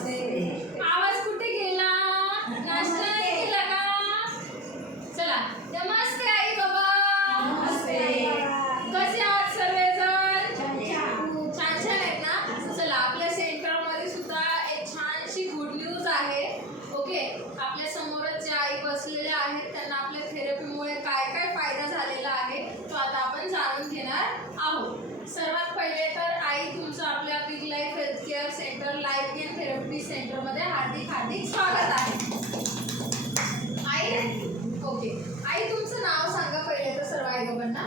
आवाज कुठे गेला? नाश्ता नाही केला का? चला नमस्ते आई बाबा. कसे आहात सर्वजण? छान छान आहेत ना. चला आपल्या सेंटरमध्ये सुद्धा एक छानशी गुड न्यूज आहे. ओके, आपल्या समोरच ज्या आई बसलेल्या आहेत त्यांना आपल्या थेरपीमुळे काय काय फायदा झालेला आहे तो आता आपण जाणून घेणार आहोत. सर्वात पहिले तर आई तुमचं आपल्या big life health care centre life gain therapy सेंटरमध्ये हार्दिक हार्दिक स्वागत आहे. आई ओके, आई तुमचं नाव सांगा पहिले तर सर्व आई बाबांना.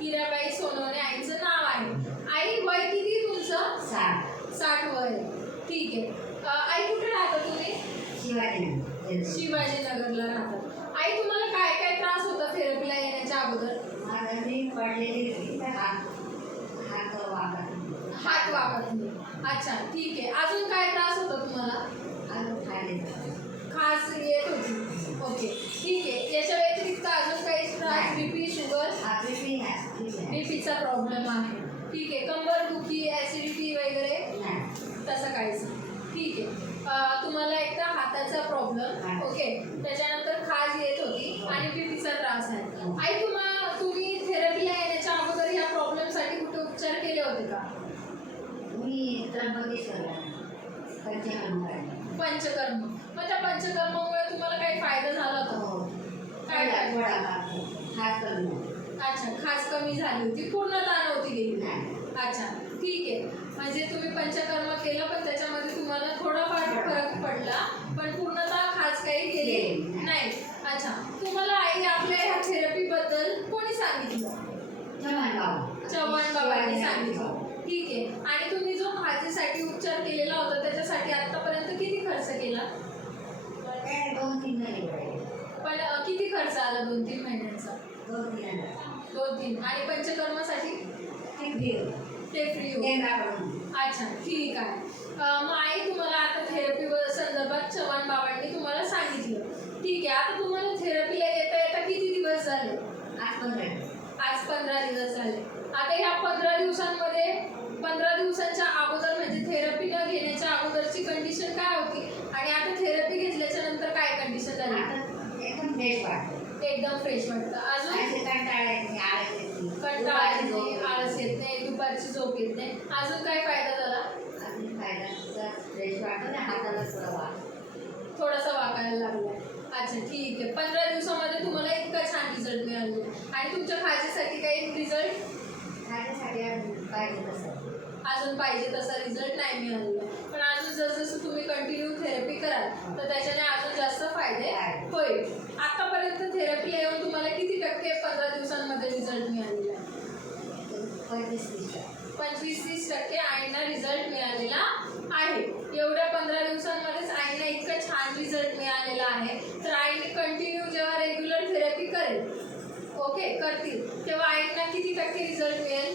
हिराबाई सोनवणे आईचं नाव आहे. आई वय किती तुमचं? 60 वय. ठीक आहे. आई कुठे राहता तुम्ही? शिवाजीनगरला राहतात. आई तुम्हाला काय काय त्रास होता थेरपीला येण्याच्या अगोदर? हात वाकत नाही. अच्छा ठीक आहे. अजून काय त्रास होता तुम्हाला? खास येत होती. ओके ठीक आहे. याच्या व्यतिरिक्त अजून काही त्रास? BP sugar? बीपीचा प्रॉब्लेम आहे. ठीक आहे. कंबर दुखी ॲसिडिटी वगैरे तसं काहीच नाही. ठीक आहे. तुम्हाला एकदा हाताचा प्रॉब्लेम ओके, त्याच्यानंतर खाज येत होती आणि बीपीचा त्रास आहे. आई तुम्ही थेरपीला येण्याच्या अगोदर या प्रॉब्लेमसाठी कुठे उपचार केले होते का? पंचकर्म. मग त्या पंचकर्मामुळे तुम्हाला काही फायदा झाला होता? काय अच्छा, खास कमी झाली होती, पूर्णतः नव्हती गेली. अच्छा ठीक आहे. म्हणजे तुम्ही पंचकर्म केलं पण त्याच्यामध्ये तुम्हाला थोडाफार फरक पडला पण पूर्णतः खास काही गेले नाही. अच्छा, तुम्हाला आई आपल्या ह्या थेरपीबद्दल कोणी सांगितलं? चव्हाण बाबांनी सांगितलं. ठीक आहे. आणि तुम्ही जो खाजेसाठी उपचार केलेला होता त्याच्यासाठी आतापर्यंत किती खर्च केला? पण किती खर्च आला 2-3 महिन्यांचा? 2-3. आणि पंचकर्मासाठी ते फ्री होते. अच्छा ठीक आहे. मग आई तुम्हाला आता थेरपी संदर्भात चव्हाण बाबांनी तुम्हाला सांगितलं. ठीक आहे. आता तुम्हाला थेरपीला येता किती दिवस झाले? आज 15 दिवस झाले. आता ह्या 15 दिवसांमध्ये 15 दिवसांच्या अगोदर म्हणजे थेरपी न घेण्याच्या अगोदरची कंडिशन काय होती आणि आता थेरपी घेतल्याच्या नंतर काय कंडिशन झाली? एकदम फ्रेश वाटतं. अजून कंटाळा येत नाही, आळस येत नाही, दुपारची झोप येत नाही. अजून काय फायदा झाला? थोडासा वाकायला लागला. अच्छा ठीक आहे. 15 दिवसामध्ये तुम्हाला इतका छान रिझल्ट मिळाला आणि तुमच्या खाजेसाठी काही रिझल्ट अजून पाहिजे तसा रिझल्ट नाही मिळालेला. पण अजून जसं तुम्ही कंटिन्यू थेरपी कराल तर त्याच्याने अजून जास्त फायदे होईल. आतापर्यंत थेरपीला येऊन तुम्हाला किती टक्के 15 दिवसांमध्ये रिझल्ट मिळालेला आहे? 25-30% आईंना रिझल्ट मिळालेला आहे. एवढ्या 15 दिवसांमध्येच आईंना इतका छान रिझल्ट मिळालेला आहे. तर आईने कंटिन्यू जेव्हा रेग्युलर थेरपी करेल करतील तेव्हा आईंना किती टक्के रिझल्ट मिळेल?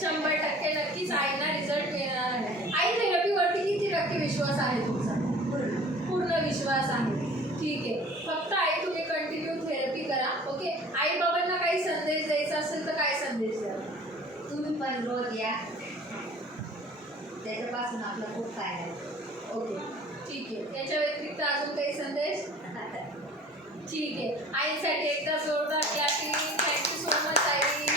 100% नक्कीच आईंना रिझल्ट मिळणार आहे. आई थेरपीवरती किती टक्के विश्वास आहे तुमचा? पूर्ण विश्वास आहे. ठीक आहे. फक्त आई तुम्ही कंटिन्यू थेरपी करा. ओके. आई बाबांना काही संदेश द्यायचा असेल तर काय संदेश द्या? तुम्ही पण रोज या, त्याच्यापासून आपला खूप फायदा आहे. ओके ठीक आहे. याच्या व्यतिरिक्त अजून काही संदेश? ठीक आहे. आईसाठी एकदा जोरदार clapping. Thank you so much I.